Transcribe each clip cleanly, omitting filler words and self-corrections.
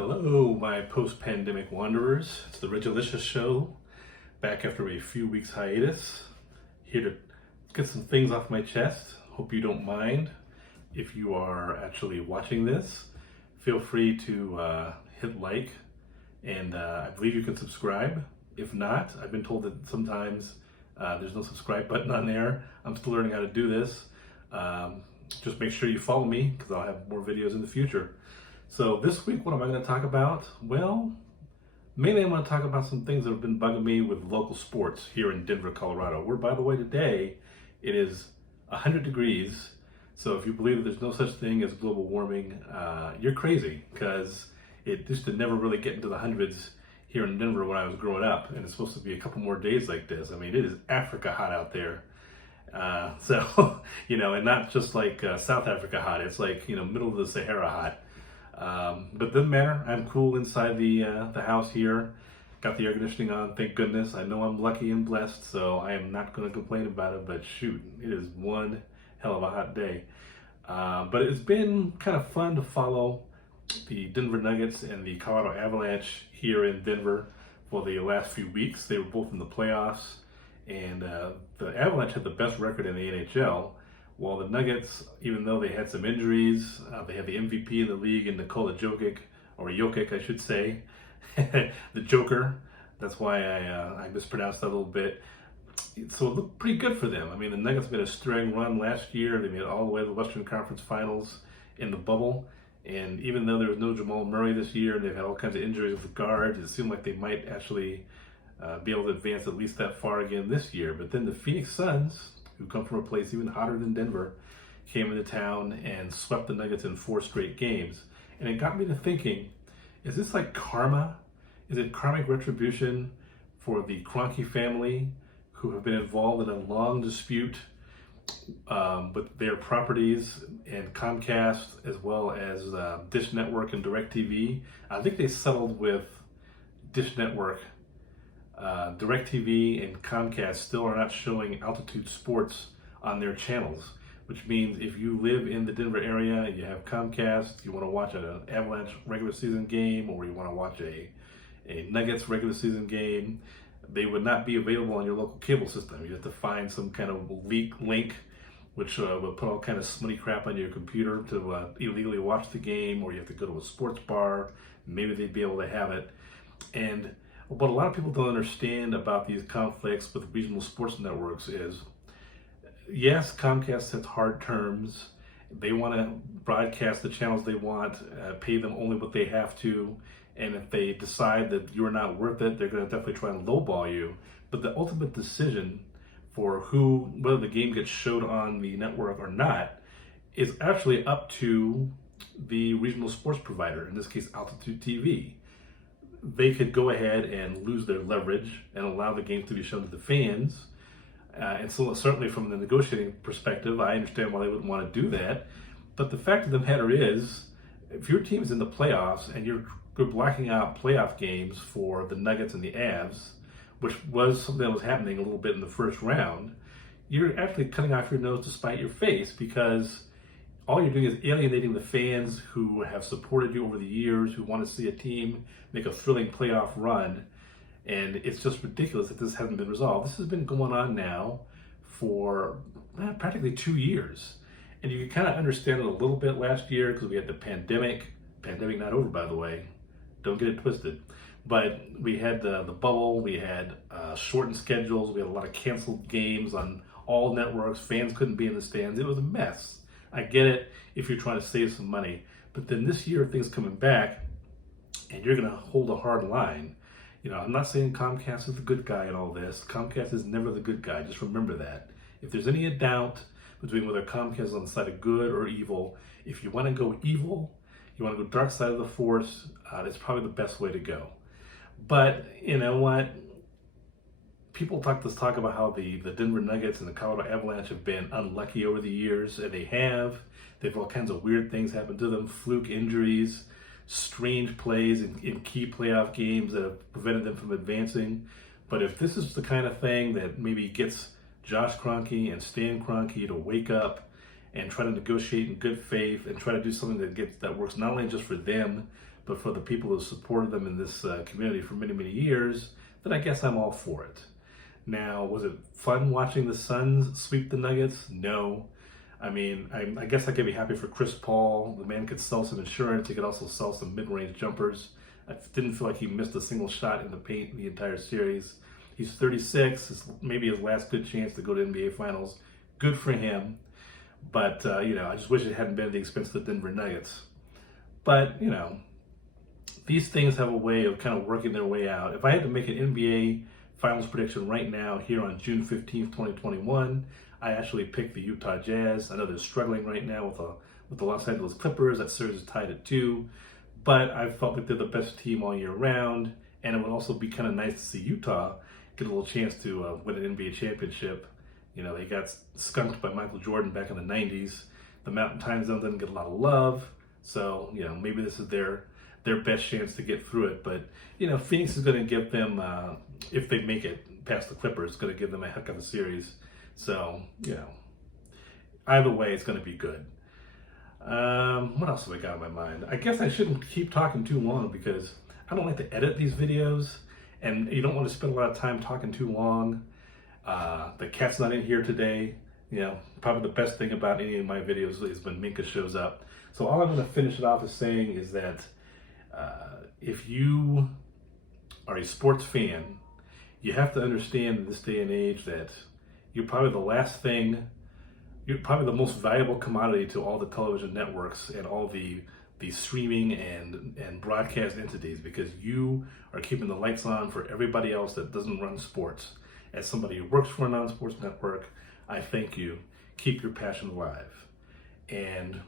Hello, my post-pandemic wanderers. It's the Rigilicious Show, back after a few weeks hiatus. Here to get some things off my chest. Hope you don't mind. If you are actually watching this, feel free to hit like, and I believe you can subscribe. If not, I've been told that sometimes there's no subscribe button on there. I'm still learning how to do this. Just make sure you follow me because I'll have more videos in the future. So this week, what am I going to talk about? Well, mainly I'm going to talk about some things that have been bugging me with local sports here in Denver, Colorado, where, by the way, today it is 100 degrees. So if you believe that there's no such thing as global warming, you're crazy, because it used to never really get into the hundreds here in Denver when I was growing up, and it's supposed to be a couple more days like this. I mean, it is Africa hot out there. So, and not just like South Africa hot, it's like, middle of the Sahara hot. But doesn't matter. I'm cool inside the house here. Got the air conditioning on, thank goodness. I know I'm lucky and blessed, so I am not going to complain about it. But shoot, it is one hell of a hot day. But it's been kind of fun to follow the Denver Nuggets and the Colorado Avalanche here in Denver for the last few weeks. They were both in the playoffs, and the Avalanche had the best record in the NHL. While the Nuggets, even though they had some injuries, they had the MVP in the league in Nikola Jokic, or Jokic, I should say, the Joker. That's why I mispronounced that a little bit. So it looked pretty good for them. I mean, the Nuggets made a stirring run last year. They made it all the way to the Western Conference Finals in the bubble. And even though there was no Jamal Murray this year, and they've had all kinds of injuries with the guards, it seemed like they might actually be able to advance at least that far again this year. But then the Phoenix Suns, who come from a place even hotter than Denver, came into town and swept the Nuggets in 4 straight games. And it got me to thinking, is this like karma? Is it karmic retribution for the Kroenke family, who have been involved in a long dispute with their properties and Comcast, as well as Dish Network and DirecTV? I think they settled with Dish Network. DirecTV and Comcast still are not showing Altitude Sports on their channels, which means if you live in the Denver area and you have Comcast, you want to watch an Avalanche regular season game, or you want to watch a Nuggets regular season game, they would not be available on your local cable system. You have to find some kind of link, which will put all kind of smutty crap on your computer to illegally watch the game, or you have to go to a sports bar. Maybe they'd be able to have it. And what a lot of people don't understand about these conflicts with regional sports networks is, yes, Comcast sets hard terms. They want to broadcast the channels they want, pay them only what they have to, and if they decide that you're not worth it, they're going to definitely try and lowball you. But the ultimate decision for whether the game gets showed on the network or not, is actually up to the regional sports provider, in this case Altitude TV. They could go ahead and lose their leverage and allow the games to be shown to the fans. And so certainly from the negotiating perspective, I understand why they wouldn't want to do that. But the fact of the matter is, if your team is in the playoffs and you're blocking out playoff games for the Nuggets and the Avs, which was something that was happening a little bit in the first round, you're actually cutting off your nose to spite your face, because all you're doing is alienating the fans who have supported you over the years, who want to see a team make a thrilling playoff run. And it's just ridiculous that this hasn't been resolved. This has been going on now for practically 2 years. And you can kind of understand it a little bit last year because we had the pandemic. Pandemic not over, by the way. Don't get it twisted. But we had the bubble. We had shortened schedules. We had a lot of canceled games on all networks. Fans couldn't be in the stands. It was a mess. I get it if you're trying to save some money, but then this year things coming back and you're going to hold a hard line. I'm not saying Comcast is the good guy in all this. Comcast is never the good guy. Just remember that. If there's any doubt between whether Comcast is on the side of good or evil, if you want to go evil, you want to go dark side of the force, that's probably the best way to go. But you know what? People talk about how the Denver Nuggets and the Colorado Avalanche have been unlucky over the years, and they have. They've all kinds of weird things happen to them, fluke injuries, strange plays in key playoff games that have prevented them from advancing. But if this is the kind of thing that maybe gets Josh Kroenke and Stan Kroenke to wake up and try to negotiate in good faith and try to do something that works not only just for them, but for the people who supported them in this community for many, many years, then I guess I'm all for it. Now, was it fun watching the Suns sweep the Nuggets? No. I mean, I guess I could be happy for Chris Paul. The man could sell some insurance. He could also sell some mid-range jumpers. I didn't feel like he missed a single shot in the paint the entire series. He's 36. It's maybe his last good chance to go to NBA Finals. Good for him. But, I just wish it hadn't been at the expense of the Denver Nuggets. But, these things have a way of kind of working their way out. If I had to make an NBA Finals prediction right now, here on June 15th, 2021, I actually picked the Utah Jazz. I know they're struggling right now with the Los Angeles Clippers. That series is tied at 2. But I felt like they're the best team all year round. And it would also be kind of nice to see Utah get a little chance to win an NBA championship. They got skunked by Michael Jordan back in the 90s. The Mountain Time Zone didn't get a lot of love. So, maybe this is their best chance to get through it. But, Phoenix is going to give them, if they make it past the Clippers, going to give them a heck of a series. So, either way, it's going to be good. What else have I got on my mind? I guess I shouldn't keep talking too long because I don't like to edit these videos, and you don't want to spend a lot of time talking too long. The cat's not in here today. Probably the best thing about any of my videos is when Minka shows up. So all I'm going to finish it off as saying is that if you are a sports fan, you have to understand in this day and age that you're probably the most valuable commodity to all the television networks and all the streaming and broadcast entities, because you are keeping the lights on for everybody else that doesn't run sports. As somebody who works for a non-sports network, I thank you. Keep your passion alive. And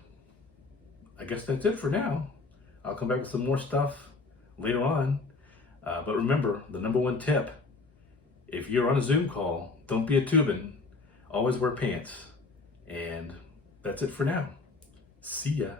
I guess that's it for now. I'll come back with some more stuff later on. But remember, the number one tip, if you're on a Zoom call, don't be a tubin. Always wear pants. And that's it for now. See ya.